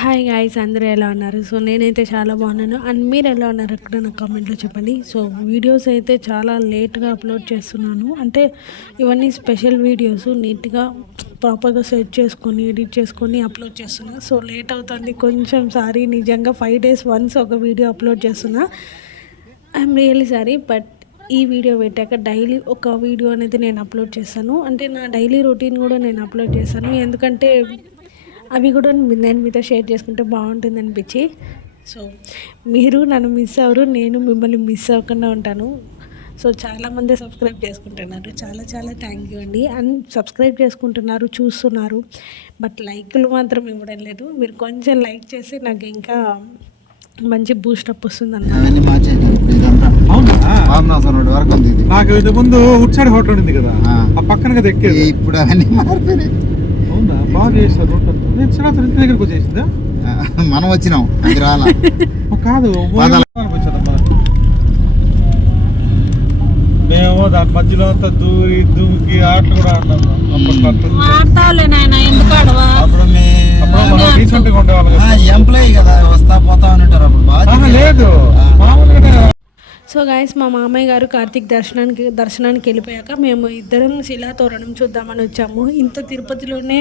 Hi guys, అందరూ ఎలా ఉన్నారు? సో నేనైతే చాలా బాగున్నాను. అండ్ మీరు ఎలా ఉన్నారు అక్కడ నాకు కామెంట్లో చెప్పండి. సో వీడియోస్ అయితే చాలా లేట్గా అప్లోడ్ చేస్తున్నాను. అంటే ఇవన్నీ స్పెషల్ వీడియోస్ నీట్గా ప్రాపర్గా సెట్ చేసుకొని ఎడిట్ చేసుకొని అప్లోడ్ చేస్తున్నా. సో లేట్ అవుతుంది కొంచెం. సారీ, నిజంగా 5 days వన్స్ ఒక వీడియో అప్లోడ్ చేస్తున్నా. I'm really sorry. బట్ ఈ వీడియో పెట్టాక డైలీ ఒక వీడియో అనేది నేను అప్లోడ్ చేస్తాను. అంటే నా డైలీ రొటీన్ కూడా నేను అప్లోడ్ చేస్తాను. ఎందుకంటే అవి కూడా నేను మీతో షేర్ చేసుకుంటే బాగుంటుంది అనిపించి. సో మీరు నన్ను మిస్ అవ్వరు, నేను మిమ్మల్ని మిస్ అవ్వకుండా ఉంటాను. సో చాలామంది సబ్స్క్రైబ్ చేసుకుంటున్నారు, చాలా చాలా థ్యాంక్ యూ అండి. అండ్ సబ్స్క్రైబ్ చేసుకుంటున్నారు, చూస్తున్నారు, బట్ లైక్లు మాత్రం ఇవ్వడం లేదు. మీరు కొంచెం లైక్ చేసి నాకు ఇంకా మంచి బూస్టప్ వస్తుంది అన్నమాట. నాకు ఇది ముందు ఉట్ సైడ్ హోటల్ ఉంది కదా, ఆ పక్కన కదా ఎక్కేది. ఇప్పుడు అవన్నీ మారిపోయినాయి. అవునా, బాగా చేస్తారు రోడ్. ఇంటి దగ్గరకు వచ్చేసిందా? మనం వచ్చినాం, అది రాలా. కాదు, మేము దాని మధ్యలో అంతా దూకి ఆటలు కూడా ఆడినాము. అప్పుడు రీసెంట్ గా ఉండేవాళ్ళు ఎంప్లాయీ కదా, వస్తా పోతా అని ఉంటారు. అప్పుడు బాగా లేదు మామూలుగా. సో గాయస్, మా మామయ్య గారు కార్తీక్ దర్శనానికి వెళ్ళిపోయాక మేము ఇద్దరం శిలాతోరణం చూద్దామని వచ్చాము. ఇంత తిరుపతిలోనే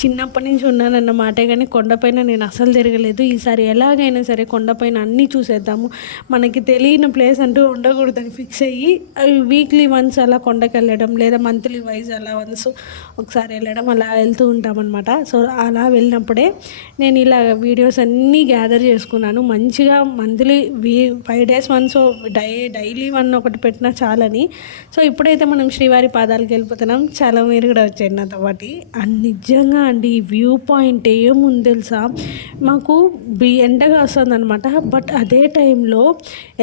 చిన్నప్పటి నుంచి ఉన్నానన్నమాట, కానీ కొండపైన నేను అసలు తిరగలేదు. ఈసారి ఎలాగైనా సరే కొండపైన అన్నీ చూసేద్దాము, మనకి తెలియని ప్లేస్ అంటూ ఉండకూడదని ఫిక్స్ అయ్యి వీక్లీ వన్స్ అలా కొండకి వెళ్ళడం, లేదా మంత్లీ వైజ్ అలా వన్స్ ఒకసారి వెళ్ళడం, అలా వెళ్తూ ఉంటామన్నమాట. సో అలా వెళ్ళినప్పుడే నేను ఇలా వీడియోస్ అన్నీ గ్యాదర్ చేసుకున్నాను. మంచిగా మంత్లీ 5 days వన్స్ డైలీ ఒకటి పెట్టినా చాలని. సో ఇప్పుడైతే మనం శ్రీవారి పాదాలకు వెళ్ళిపోతున్నాం. చాలా మీరు కూడా వచ్చాయండి నాతో పాటు. అండ్ నిజంగా అండి, ఈ వ్యూ పాయింట్ ఏముంది తెలుసా, మాకు ఎండగా వస్తుంది అనమాట. బట్ అదే టైంలో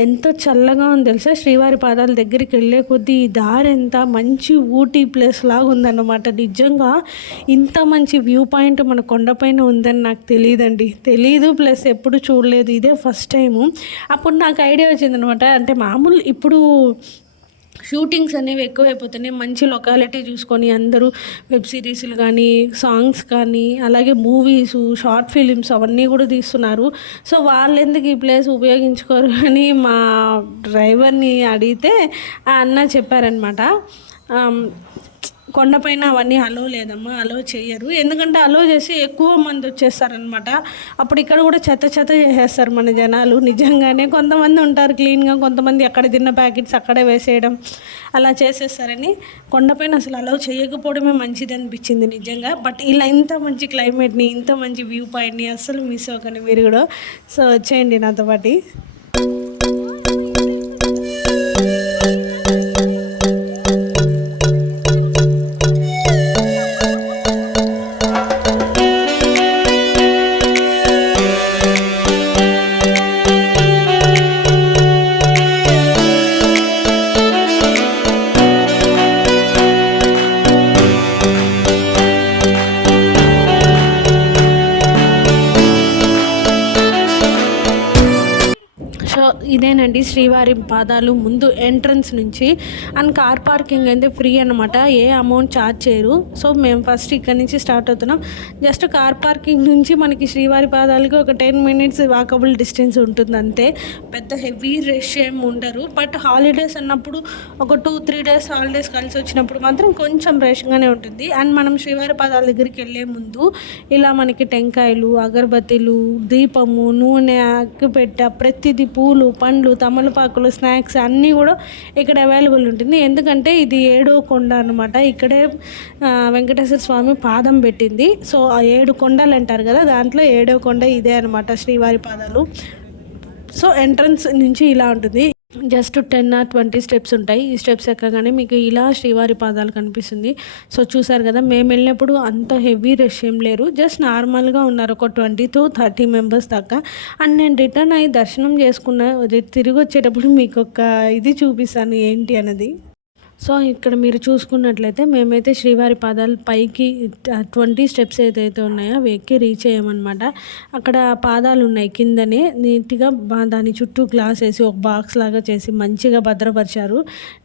ఎంత చల్లగా ఉంది తెలుసా. శ్రీవారి పాదాల దగ్గరికి వెళ్ళే కొద్దీ ఈ దారి ఎంత మంచి ఊటీ ప్లేస్ లాగా ఉందన్నమాట. నిజంగా ఇంత మంచి వ్యూ పాయింట్ మన కొండపైన ఉందని నాకు తెలీదు. ప్లస్ ఎప్పుడు చూడలేదు, ఇదే ఫస్ట్ టైము. అప్పుడు నాకు ఐడియా వచ్చిందనమాట. అంటే మామూలు ఇప్పుడు షూటింగ్స్ అనేవి ఎక్కువైపోతున్నాయి. మంచి లొకాలిటీ చూసుకొని అందరూ వెబ్ సిరీస్లు కానీ, సాంగ్స్ కానీ, అలాగే మూవీస్, షార్ట్ ఫిలిమ్స్ అవన్నీ కూడా తీస్తున్నారు. సో వాళ్ళు ఎందుకు ఈ ప్లేస్ ఉపయోగించుకోరు అని మా డ్రైవర్ని అడిగితే ఆ అన్న చెప్పారనమాట, కొండపైన అవన్నీ అలో లేదమ్మా, అలో చేయరు. ఎందుకంటే అలో చేసి ఎక్కువ మంది వచ్చేస్తారనమాట. అప్పుడు ఇక్కడ కూడా చెత్త చేసేస్తారు మన జనాలు. నిజంగానే కొంతమంది ఉంటారు క్లీన్గా, కొంతమంది అక్కడ తిన్న ప్యాకెట్స్ అక్కడే వేసేయడం, అలా చేసేస్తారని కొండపైన అసలు అలో చేయకపోవడమే మంచిది అనిపించింది నిజంగా. బట్ ఇలా ఇంత మంచి క్లైమేట్ని, ఇంత మంచి వ్యూ పాయింట్ని అస్సలు మిస్ అవ్వకండి మీరు కూడా. సో వచ్చేయండి నాతో పాటు. సో ఇదేనండి శ్రీవారి పాదాలు ముందు ఎంట్రన్స్ నుంచి. అండ్ కార్ పార్కింగ్ అయితే ఫ్రీ అనమాట, ఏ అమౌంట్ ఛార్జ్ చేయరు. సో మేము ఫస్ట్ ఇక్కడ నుంచి స్టార్ట్ అవుతున్నాం. జస్ట్ కార్ పార్కింగ్ నుంచి మనకి శ్రీవారి పాదాలకి ఒక 10 minutes వాకబుల్ డిస్టెన్స్ ఉంటుంది అంతే. పెద్ద హెవీ రష్ ఏమి ఉండరు. బట్ హాలిడేస్ అన్నప్పుడు ఒక 2-3 days హాలిడేస్ కలిసి వచ్చినప్పుడు మాత్రం కొంచెం రష్గానే ఉంటుంది. అండ్ మనం శ్రీవారి పాదాల దగ్గరికి వెళ్ళే ముందు ఇలా మనకి టెంకాయలు, అగరబత్తీలు, దీపము, నూనె, అగ్గిపెట్టె, ప్రతిదీ, పూలు, పండ్లు, తమలపాకులు, స్నాక్స్ అన్నీ కూడా ఇక్కడ అవైలబుల్ ఉంటుంది. ఎందుకంటే ఇది 7వ కొండ అనమాట. ఇక్కడే వెంకటేశ్వర స్వామి పాదం పెట్టింది. సో ఆ 7 కొండలు అంటారు కదా, దాంట్లో 7వ కొండ ఇదే అనమాట శ్రీవారి పాదాలు. సో ఎంట్రన్స్ నుంచి ఇలా ఉంటుంది. జస్ట్ 10 or 20 steps ఉంటాయి. ఈ స్టెప్స్ ఎక్కగానే మీకు ఇలా శ్రీవారి పాదాలు కనిపిస్తుంది. సో చూసారు కదా, మేము వెళ్ళినప్పుడు అంత హెవీ రష్ ఏం లేరు, జస్ట్ నార్మల్గా ఉన్నారు, ఒక 20 to 30 members దాకా. అండ్ నేను రిటర్న్ అయ్యి దర్శనం చేసుకున్న తిరిగి వచ్చేటప్పుడు మీకు ఒక ఇది చూపిస్తాను ఏంటి అన్నది. సో ఇక్కడ మీరు చూసుకున్నట్లయితే మేమైతే శ్రీవారి పాదాలు పైకి 20 స్టెప్స్ ఏదైతే ఉన్నాయో అవి ఎక్కి రీచ్ అయ్యామన్నమాట. అక్కడ పాదాలు ఉన్నాయి కిందనే నీట్గా దాని చుట్టూ గ్లాస్ వేసి ఒక బాక్స్ లాగా చేసి మంచిగా భద్రపరిచారు.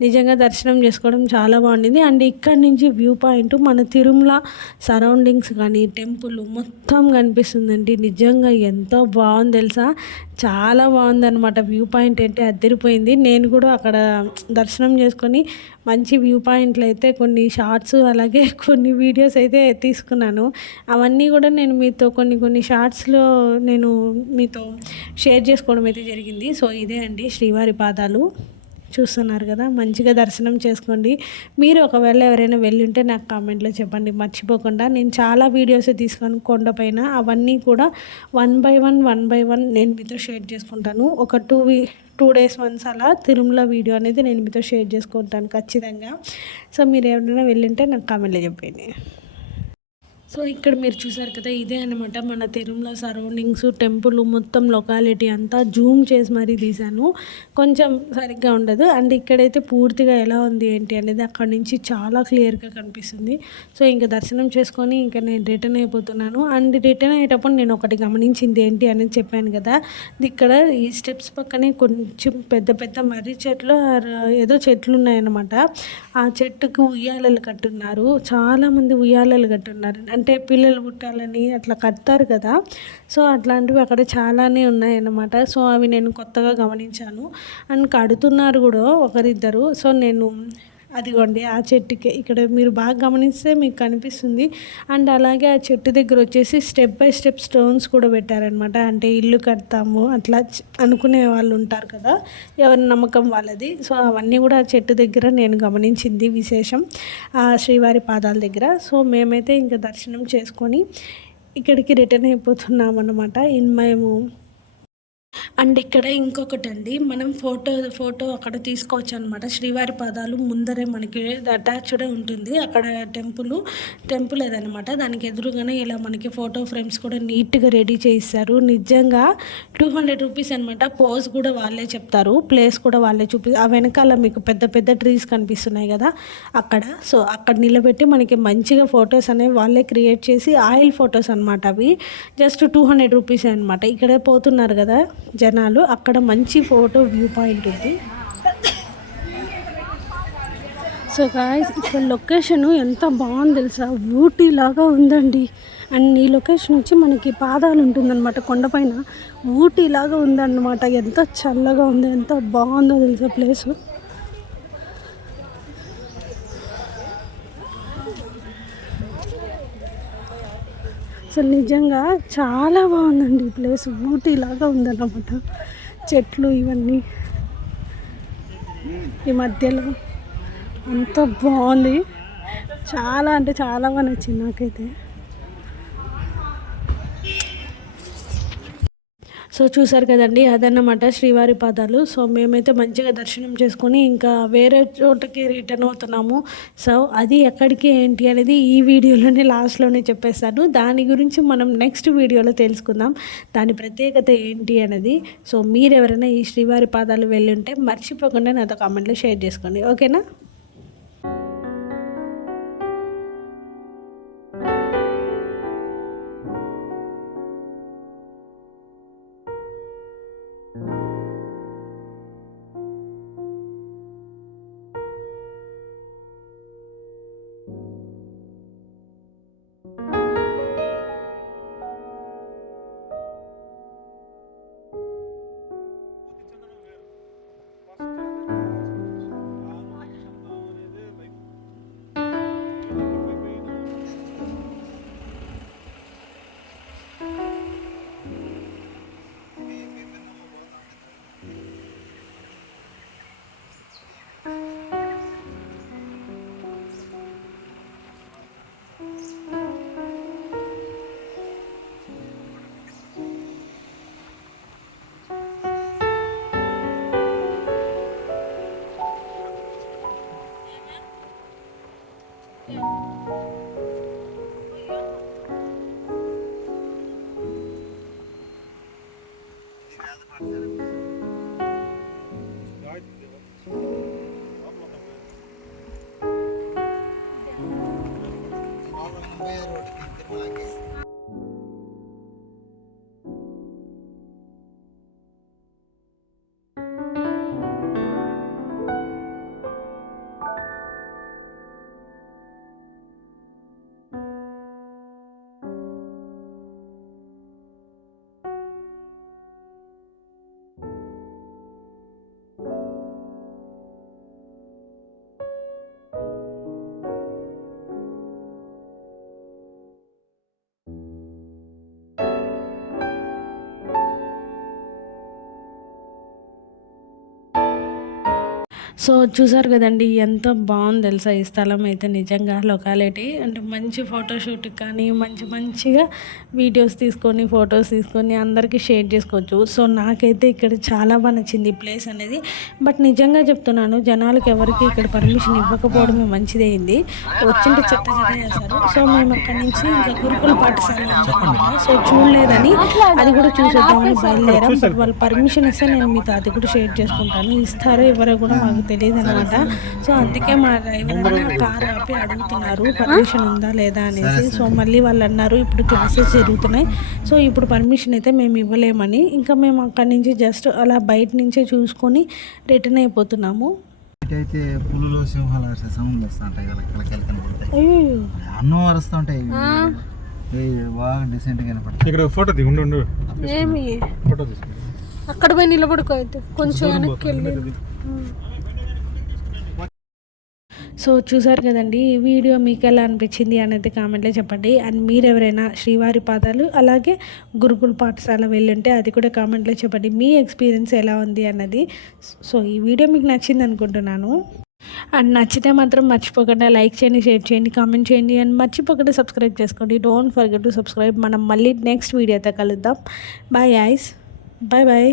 నిజంగా దర్శనం చేసుకోవడం చాలా బాగుండింది. అండ్ ఇక్కడ నుంచి వ్యూ పాయింట్ మన తిరుమల సరౌండింగ్స్ కానీ టెంపుల్ మొత్తం కనిపిస్తుందండి. నిజంగా ఎంతో బాగుంది తెలుసా, చాలా బాగుందన్నమాట. వ్యూ పాయింట్ ఏంటి అదిరిపోయింది. నేను కూడా అక్కడ దర్శనం చేసుకొని మంచి వ్యూ పాయింట్లు అయితే కొన్ని షార్ట్స్ అలాగే కొన్ని వీడియోస్ అయితే తీసుకున్నాను. అవన్నీ కూడా నేను మీతో కొన్ని షార్ట్స్లో నేను మీతో షేర్ చేసుకోవడం అయితే జరిగింది. సో ఇదే అండి శ్రీవారి పాదాలు చూస్తున్నారు కదా, మంచిగా దర్శనం చేసుకోండి. మీరు ఒకవేళ ఎవరైనా వెళ్ళి ఉంటే నాకు కామెంట్లో చెప్పండి మర్చిపోకుండా. నేను చాలా వీడియోస్ తీసుకొని కొండపైన అవన్నీ కూడా వన్ బై వన్ నేను మీతో షేర్ చేసుకుంటాను. ఒక 2 డేస్ వన్స్ అలా తిరుమల వీడియో అనేది నేను మీతో షేర్ చేసుకుంటాను ఖచ్చితంగా. సో మీరు ఎవరైనా వెళ్ళింటే నాకు కామెంట్లో చెప్పండి. సో ఇక్కడ మీరు చూసారు కదా, ఇదే అనమాట మన తిరుమల సరౌండింగ్స్ టెంపుల్ మొత్తం లొకాలిటీ అంతా జూమ్ చేసి మరీ తీశాను, కొంచెం సరిగ్గా ఉండదు. అండ్ ఇక్కడైతే పూర్తిగా ఎలా ఉంది ఏంటి అనేది అక్కడ నుంచి చాలా క్లియర్గా కనిపిస్తుంది. సో ఇంకా దర్శనం చేసుకొని ఇంకా నేను రిటర్న్ అయిపోతున్నాను. అండ్ రిటర్న్ అయ్యేటప్పుడు నేను ఒకటి గమనించింది ఏంటి అనేది చెప్పాను కదా, ఇక్కడ ఈ స్టెప్స్ పక్కనే కొంచెం పెద్ద మర్రి చెట్లు ఏదో చెట్లు ఉన్నాయన్నమాట. ఆ చెట్టుకు ఉయ్యాలలు కట్టున్నారు, చాలామంది ఉయ్యాలలు కట్టున్నారు. అంటే పిల్లలు పుట్టాలని అట్లా కడతారు కదా, సో అట్లాంటివి అక్కడ చాలానే ఉన్నాయన్నమాట. సో అవి నేను కొత్తగా గమనించాను. అండ్ కడుతున్నారు కూడా ఒకరిద్దరు. సో నేను అదిగోండి ఆ చెట్టుకి ఇక్కడ మీరు బాగా గమనిస్తే మీకు కనిపిస్తుంది. అండ్ అలాగే ఆ చెట్టు దగ్గర వచ్చేసి స్టెప్ బై స్టెప్ స్టోన్స్ కూడా పెట్టారనమాట. అంటే ఇల్లు కడతాము అట్లా అనుకునే వాళ్ళు ఉంటారు కదా, ఎవరి నమ్మకం వాళ్ళది. సో అవన్నీ కూడా ఆ చెట్టు దగ్గర నేను గమనించింది విశేషం ఆ శ్రీవారి పాదాల దగ్గర. సో మేమైతే ఇంకా దర్శనం చేసుకొని ఇక్కడికి రిటర్న్ అయిపోతున్నాం అన్నమాట. మేము అండ్ ఇక్కడ ఇంకొకటి అండి, మనం ఫోటో అక్కడ తీసుకోవచ్చు అనమాట. శ్రీవారి పాదాలు ముందరే మనకి అటాచ్డ్ ఉంటుంది. అక్కడ టెంపుల్ అదనమాట. దానికి ఎదురుగానే ఇలా మనకి ఫోటో ఫ్రేమ్స్ కూడా నీట్గా రెడీ చేయిస్తారు. నిజంగా 200 రూపీస్ అనమాట. పోజ్ కూడా వాళ్ళే చెప్తారు, ప్లేస్ కూడా వాళ్ళే ఆ వెనకాల మీకు పెద్ద ట్రీస్ కనిపిస్తున్నాయి కదా అక్కడ. సో అక్కడ నిలబెట్టి మనకి మంచిగా ఫొటోస్ అనేవి వాళ్ళే క్రియేట్ చేసి ఆయిల్ ఫొటోస్ అనమాట. అవి జస్ట్ 200 రూపీస్ అనమాట. ఇక్కడ పోతున్నారు కదా జనాలు, అక్కడ మంచి ఫోటో వ్యూ పాయింట్ ఉంది. సో గాయ్స్ ఇక్కడ లొకేషన్ ఎంత బాగుంది తెలుసా, ఊటీ లాగా ఉందండి. అండ్ ఈ లొకేషన్ వచ్చి మనకి పాదాలు ఉంటుందన్నమాట కొండపైన, ఊటీ లాగా ఉందన్నమాట. ఎంత చల్లగా ఉంది, ఎంత బాగుందో తెలుసా ప్లేసు. అసలు నిజంగా చాలా బాగుందండి ఈ ప్లేస్, ఊటీ లాగా ఉందన్నమాట. చెట్లు ఇవన్నీ ఈ మధ్యలో అంత బాగుంది. చాలా అంటే చాలా బాగా నచ్చింది నాకైతే. సో చూసారు కదండి, అదన్నమాట శ్రీవారి పాదాలు. సో మేమైతే మంచిగా దర్శనం చేసుకొని ఇంకా వేరే చోటకి రిటర్న్ అవుతున్నాము. సో అది ఎక్కడికి ఏంటి అనేది ఈ వీడియోలోనే లాస్ట్లోనే చెప్పేస్తాను. దాని గురించి మనం నెక్స్ట్ వీడియోలో తెలుసుకుందాం, దాని ప్రత్యేకత ఏంటి అనేది. సో మీరు ఎవరైనా ఈ శ్రీవారి పాదాలు వెళ్ళి ఉంటే మర్చిపోకుండా నాతో కామెంట్లో షేర్ చేసుకోండి, ఓకేనా. సో చూసారు కదండి, ఎంత బాగుంది తెలుసా ఈ స్థలం అయితే. నిజంగా లొకాలిటీ అంటే మంచి ఫోటోషూట్కి కానీ మంచిగా వీడియోస్ తీసుకొని ఫొటోస్ తీసుకొని అందరికీ షేర్ చేసుకోవచ్చు. సో నాకైతే ఇక్కడ చాలా బాగా నచ్చింది ఈ ప్లేస్ అనేది. బట్ నిజంగా చెప్తున్నాను, జనాలకు ఎవరికి ఇక్కడ పర్మిషన్ ఇవ్వకపోవడమే మంచిదైంది. వచ్చింటే చెత్త చేస్తారు. సో మేము అక్కడి నుంచి ఇంకా గురుకుల పాఠశాల వచ్చామన్నమాట. సో చూడలేదని అది కూడా చూసేద్దామని బయలుదేరాం. బట్ వాళ్ళు పర్మిషన్ ఇస్తే నేను మీతో అది కూడా షేర్ చేసుకుంటాను. ఇస్తారో ఎవరో కూడా మాకు తెలియదు అనమాట. సో అందుకే మా డ్రైవర్ కారు ఆపి అడుగుతున్నారు పర్మిషన్ ఉందా లేదా అనేసి. సో మళ్ళీ వాళ్ళు అన్నారు ఇప్పుడు క్లాసెస్ జరుగుతున్నాయి, సో ఇప్పుడు పర్మిషన్ అయితే మేము ఇవ్వలేమని. ఇంకా మేము అక్కడి నుంచి జస్ట్ అలా బయట నుంచే చూసుకొని రిటర్న్ అయిపోతున్నాము. అయితే పులులు సింహాలు అరిసే సౌండ్ వస్తూ ఉంటాయి, కలకలు కనపడతాయి, అయ్యో అన్నం అరుస్తూ ఉంటాయి, బాగా డీసెంట్గా కనపడతాయి. ఇక్కడ ఫోటో దిగు, ఉండు ఏమి ఫోటో తీసుకుంటా. అక్కడ పోయి నిలబడుకో అయితే కొంచెం వెనక్కి వెళ్ళి. సో చూసారు కదండి, ఈ వీడియో మీకు ఎలా అనిపించింది అనేది కామెంట్లో చెప్పండి. అండ్ మీరు ఎవరైనా శ్రీవారి పాదాలు అలాగే గురుకుల పాఠశాల వెళ్ళుంటే అది కూడా కామెంట్లో చెప్పండి, మీ ఎక్స్పీరియన్స్ ఎలా ఉంది అన్నది. సో ఈ వీడియో మీకు నచ్చింది అనుకుంటున్నాను. అండ్ నచ్చితే మాత్రం మర్చిపోకుండా లైక్ చేయండి, షేర్ చేయండి, కామెంట్ చేయండి. అండ్ మర్చిపోకుండా సబ్స్క్రైబ్ చేసుకోండి. Don't forget to subscribe. మనం మళ్ళీ నెక్స్ట్ వీడియోతో కలుద్దాం. Bye guys, bye bye.